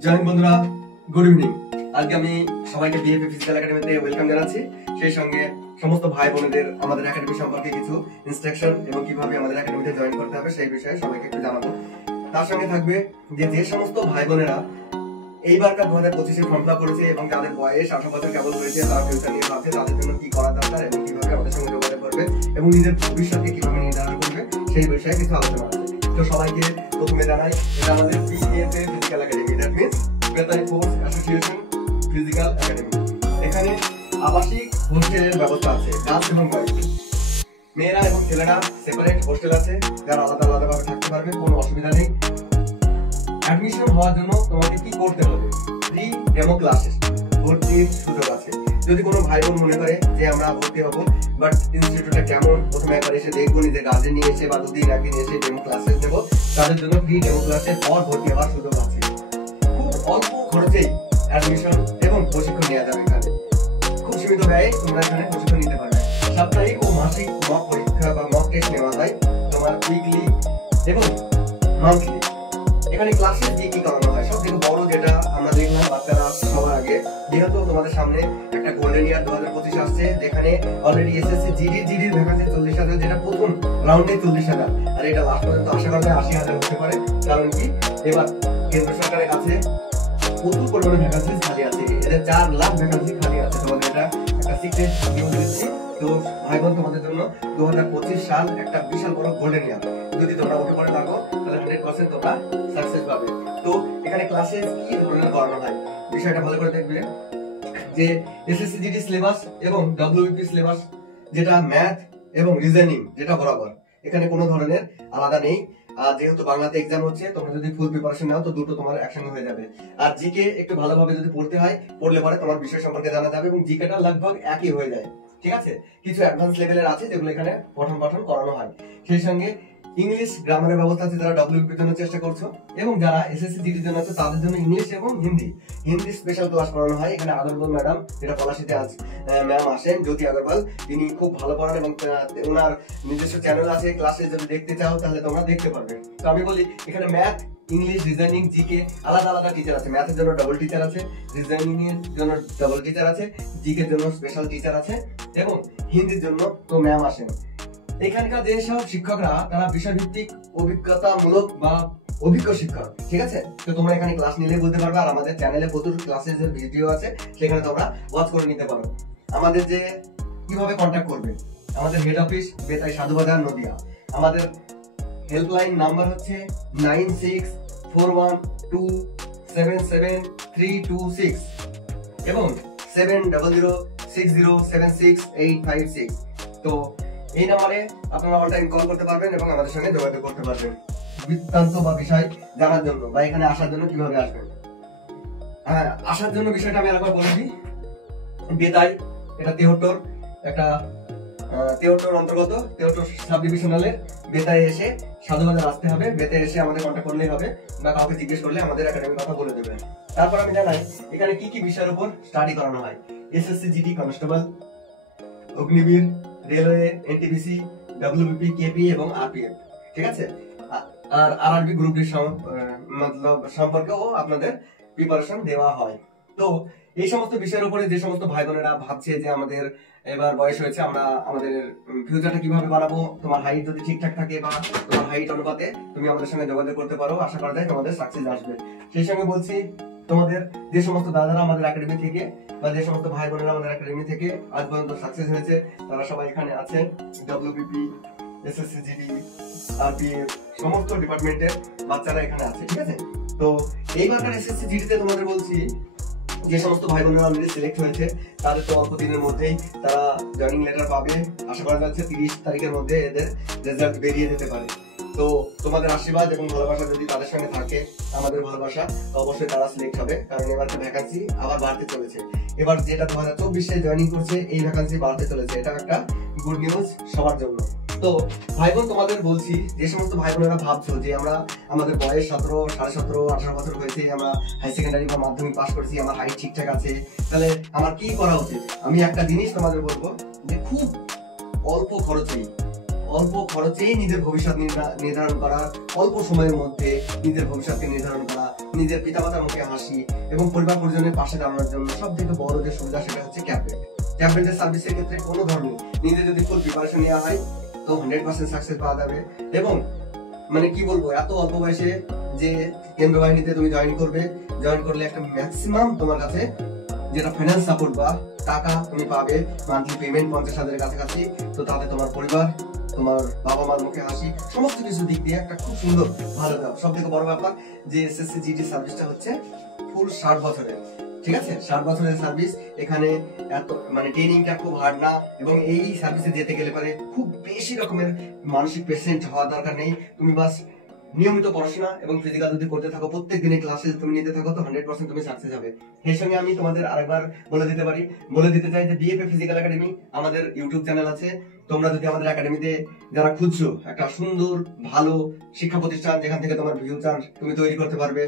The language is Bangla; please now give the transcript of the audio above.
জয় হিন্দ বন্ধুরা, গুড ইভিনিং। আজকে আমি সবাইকে বিএফএ ফিজিক্যাল একাডেমিতে ওয়েলকাম জানাচ্ছি। সেই সঙ্গে সমস্ত ভাই বোনেদের আমাদের একাডেমি সম্পর্কে কিছু ইনস্ট্রাকশন এবং কিভাবে আমাদের একাডেমিতে জয়েন করতে হবে সেই বিষয়ে সবাইকে একটু জানাবো। তার সঙ্গে থাকবে যে সমস্ত ভাই বোনেরা এইবারকার 2025-এ ফর্ম ফিল আপ করেছে এবং যাদের বয়স 18 বছর কেবল হয়েছে, তারা ফিউচার নিয়ে ভাবছে, তাদের জন্য কি করা দরকার এবং কিভাবে আমাদের সঙ্গে যোগাযোগ করবে এবং নিজের ভবিষ্যৎকে কিভাবে নির্ধারণ করবে সেই বিষয়ে কিছু আলোচনা আছে। তো সবাইকে প্রথমে জানাই, এটা আমাদের BFA physical academy, that means Betai force association physical academy. এখানে আবাসিক হোস্টেলের ব্যবস্থা আছে, গার্লস এবং বয়েজ। মেয়েরা এবং ছেলেরা সেপারেট হোস্টেল আছে, যারা আলাদা আলাদাভাবে থাকতে পারবে, কোনো অসুবিধা নেই। অ্যাডমিশন হওয়ার জন্য তোমাকে কি করতে হবে? ফ্রি ডেমো ক্লাসেস ভর্তির সুযোগ আছে। যদি কোনো ভাই বোন মনে করে যে আমরা ভর্তি হবো, বাট ইনস্টিটিউটটা কেমন প্রথমে একবার এসে দেখবো, নিজের গার্জেন নিয়ে এসে বা দুদিন একদিন এসে ডেমো ক্লাসেস নেবো, তাদের জন্য ফ্রি ডেমো ক্লাসের পর ভর্তি হওয়ার সুযোগ আছে। খুব অল্প খরচেই অ্যাডমিশন এবং প্রশিক্ষণ নেওয়া যাবে। এখানে খুব সীমিত ব্যয়ে তোমরা এখানে প্রশিক্ষণ নিতে পারবে। সাপ্তাহিক ও মাসিক মক পরীক্ষা বা মক টেস্ট নেওয়া হয় তোমার উইকলি এবং মান্থলি। এখানে ক্লাসে কি করানো হয়, সব থেকে বড় যেটা আমরা দেখলাম বাচ্চারা সবার আগে, যেহেতু তোমাদের সামনে একটা গোল্ডেন ইয়ার 2025 আসছে, যেখানে অলরেডি এসএসসি জিডির ভ্যাকান্সি 40,000, যেটা প্রথম রাউন্ডে 40,000, আর এটা লাস্ট পর্যন্ত আশা করা যায় 80,000 হতে পারে। কারণ কি, এবার কেন্দ্র সরকারের কাছে প্রচুর পরিমাণে ভ্যাকান্সি খালি আছে, এদের 4 লাখ ভ্যাকান্সি খালি আছে। তোমাদের এটা একটা সিক্রেট নিউজ দিচ্ছি। তো ভাই বোন, তোমাদের জন্য 2025 সাল একটা বিশাল বড় গোল্ডেন ইয়ার। যদি তোমরা উঠে পড়ে থাকো তাহলে 100% তোমরা সাকসেস পাবে। তো এখানে ক্লাসে কি ধরনের করানো হয় বিষয়টা ভালো করে দেখবে। যে এসএসসি জিডি সিলেবাস এবং ডব্লিউবিপি সিলেবাস, যেটা ম্যাথ এবং রিজনিং যেটা বরাবর, এখানে কোনো ধরনের আলাদা নেই। আর যেহেতু বাংলাতে এক্সাম হচ্ছে, তোমরা যদি ফুল প্রিপারেশন নাও তো দুটো তোমার একসঙ্গে হয়ে যাবে। আর জিকে একটু ভালোভাবে যদি পড়তে হয়, পড়লে পরে তোমার বিষয় সম্পর্কে জানা যাবে এবং জিকেটা লগভগ একই হয়ে যায়। ঠিক আছে, কিছু অ্যাডভান্স লেভেলের আছে যেগুলো এখানে পঠন পাঠন করানো হয়। সেই সঙ্গে ইংলিশ গ্রামারের ব্যবস্থা আছে যারা ডব্লিউবিপির জন্য চেষ্টা করছো, এবং যারা এসএসসি জিডির জন্য আছে তাদের জন্য ইংলিশ এবং হিন্দি স্পেশাল ক্লাস করানো হয়। এখানে আগরওয়াল ম্যাডাম, যেটা পলাশীতে আজ ম্যাম আসেন, জ্যোতি আগরওয়াল, তিনি খুব ভালো পড়ান এবং ওনার নিজস্ব চ্যানেল আছে, ক্লাসে যদি দেখতে চাও তাহলে তোমরা দেখতে পারবে। তো আমি বলি, এখানে ম্যাথ, ইংলিশ, রিজনিং, জিকে আলাদা আলাদা টিচার আছে। ম্যাথের জন্য ডাবল টিচার আছে, রিজনিং এর জন্য ডাবল টিচার আছে, জিকে এর জন্য স্পেশাল টিচার আছে এবং হিন্দির জন্য তো ম্যাম আসেন। এখানকার যেসব শিক্ষকরা, তারা বিষয়ভিত্তিক অভিজ্ঞতামূলক বা অভিজ্ঞ শিক্ষক। ঠিক আছে, তো তোমরা এখানে ক্লাস নিলে বুঝতে পারবে। আর আমাদের চ্যানেলে প্রচুর ক্লাসের যে ভিডিও আছে সেখানে তোমরা ওয়াচ করে নিতে পারো। আমাদের যে কিভাবে কন্ট্যাক্ট করবে, আমাদের হেড অফিস বেতাই সাধুবাজার নদিয়া। আমাদের হেল্পলাইন নাম্বার হচ্ছে 9641277326 এবং 7006076856। তো এই নাম্বারে আপনারা অল টাইম কল করতে পারবেন এবং আমাদের সঙ্গে যোগাযোগ করতে পারবেন বৃত্তান্ত বা বিষয় জানার জন্য, বা এখানে আসার জন্য কিভাবে আসবেন। হ্যাঁ, আসার জন্য বিষয়টা আমি আরেকবার বলে দিই। বেতাই, এটা তেহট্টর, একটা তেহট্টর অন্তর্গত, তেহট্টর সাব ডিভিশনালের বেতাই এসে সাধুবাজার আসতে হবে। বেতাই এসে আমাদের কন্ট্যাক্ট করলেই হবে বা কাউকে জিজ্ঞেস করলে আমাদের একাডেমির কথা বলে দেবেন। তারপর আমি জানাই এখানে কি কি বিষয়ের উপর স্টাডি করানো হয়। SSC GD constable, Agniveer, railway, NTPC, WBP, KP এবং আরপিএফ। ঠিক আছে, আর আরআরবি গ্রুপ ডি সম্পর্কেও আপনাদের প্রিপারেশন দেওয়া হয়। তো এই সমস্ত বিষয়ের উপরে যে সমস্ত ভাই বোনেরা ভাবছে যে আমাদের এবার বয়স হয়েছে, আমরা আমাদের ফিউচারটা কিভাবে বানাবো, তোমার হাইট যদি ঠিকঠাক থাকে বা তোমার হাইট অনুপাতে তুমি আমাদের সঙ্গে যোগাযোগ করতে পারো, আশা করা যায় তোমাদের সাকসেস আসবে। সেই সঙ্গে বলছি, তোমাদের যে সমস্ত দাদারা আমাদের একাডেমি থেকে বা যে সমস্ত ভাই বোনেরা আমাদের একাডেমি থেকে আজ পর্যন্ত সাকসেস হয়েছে, তারা সবাই এখানে আছেন। ডব্লিউবিপি, এসএসসি জিডি, আরপিএফ সমস্ত ডিপার্টমেন্টের বাচ্চারা এখানে আছে। ঠিক আছে, তো এইবারকার এসএসসি জিডিতে তোমাদের বলছি, যে সমস্ত ভাই বোনেরা অলরেডি সিলেক্ট হয়েছে তাদের তো অল্প দিনের মধ্যেই তারা জয়েনিং লেটার পাবে। আশা করা যাচ্ছে 30 তারিখের মধ্যে এদের রেজাল্ট বেরিয়ে যেতে পারে। তো তোমাদের আশীর্বাদ এবং ভালোবাসা যদি তাদের সঙ্গে থাকে, আমাদের ভালোবাসা, তো অবশ্যই তারা সিলেক্ট হবে। কারণ এবার ভ্যাকান্সি আবার বাড়তে চলেছে। এবার যেটা 2024-এ জয়েনিং করছে, এই ভ্যাকান্সি বাড়তে চলেছে। এটা একটা গুড নিউজ সবার জন্য। তো ভাই বোন, তোমাদের বলছি, যে সমস্ত ভাই বোনেরা ভাবছো যে আমরা আমাদের বয়স 17, 17.5, 18 বছর হয়েছে, আমরা হাই সেকেন্ডারি বা মাধ্যমিক পাস করছি, আমার হাইট ঠিকঠাক আছে, তাহলে আমার কি করা উচিত? আমি একটা জিনিস তোমাদের বলবো যে খুব অল্প খরচেই অল্প খরচেই নিজের ভবিষ্যৎ নির্ধারণ করা, অল্প সময়ের মধ্যে নিজের ভবিষ্যৎকে নির্ধারণ করা, নিজের পিতামাতার মুখে হাসি এবং পরিবার পরিজনের পাশে দাঁড়ানোর জন্য সব থেকে বড় যে সুবিধা সেটা হচ্ছে ক্যাপবেট। ক্যাপবেটের সার্ভিসের ক্ষেত্রে কোনো ধরনের নিজে যদি ফুল প্রিপারেশন নেওয়া হয় তো 100% সাকসেস পাওয়া যাবে। এবং মানে কি বলবো, এত অল্প বয়সে যে কেন্দ্র বাহিনীতে তুমি জয়েন করলে একটা ম্যাক্সিমাম তোমার কাছে যেটা ফাইন্যান্স সাপোর্ট বা টাকা তুমি পাবে, মান্থলি পেমেন্ট 50,000-এর কাছাকাছি। তো তাতে তোমার পরিবার, তোমার বাবা মার মুখে হাসি, সমস্ত কিছু দিক দিয়ে একটা খুব সুন্দর ভালো ব্যাপার। সব থেকে বড় ব্যাপার যে এসএসসি জিডি সার্ভিসটা হচ্ছে ফুল 60 বছরের, ঠিক আছে? 60 বছরের সার্ভিস। এখানে এত মানে ট্রেনিংটা খুব হার্ড না, এবং এই সার্ভিসে যেতে গেলে পারে খুব বেশি রকমের মানসিক পেশেন্ট হওয়ার দরকার নেই। তুমি বাস নিয়মিত পড়াশোনা এবং ফিজিক্যাল যদি করতে থাকো, প্রত্যেক দিনে ক্লাসে তুমি নিতে থাকো, তো 100% তুমি সাকসেস হবে। এর সঙ্গে আমি তোমাদের আরেকবার বলে দিতে চাই যে বিএফএ ফিজিক্যাল একাডেমি আমাদের ইউটিউব চ্যানেল আছে। তোমরা যদি আমাদের একাডেমিতে যারা খুঁজছো একটা সুন্দর ভালো শিক্ষা প্রতিষ্ঠান যেখান থেকে তোমার ফিউচার তুমি তৈরি করতে পারবে,